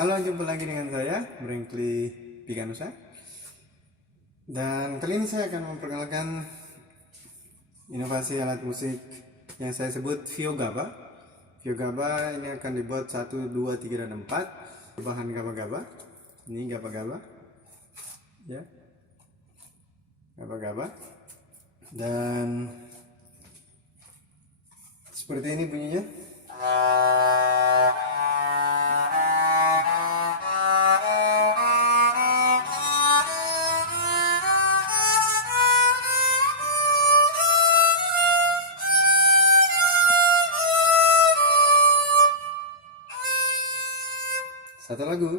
Halo, jumpa lagi dengan saya, Brinkley Piganusa. Dan kali ini saya akan memperkenalkan inovasi alat musik yang saya sebut Vio Gaba. Vio Gaba ini akan dibuat 1, 2, 3, dan 4 bahan gaba-gaba. Ini gaba-gaba, ya, gaba-gaba. Dan seperti ini bunyinya. Satu lagu.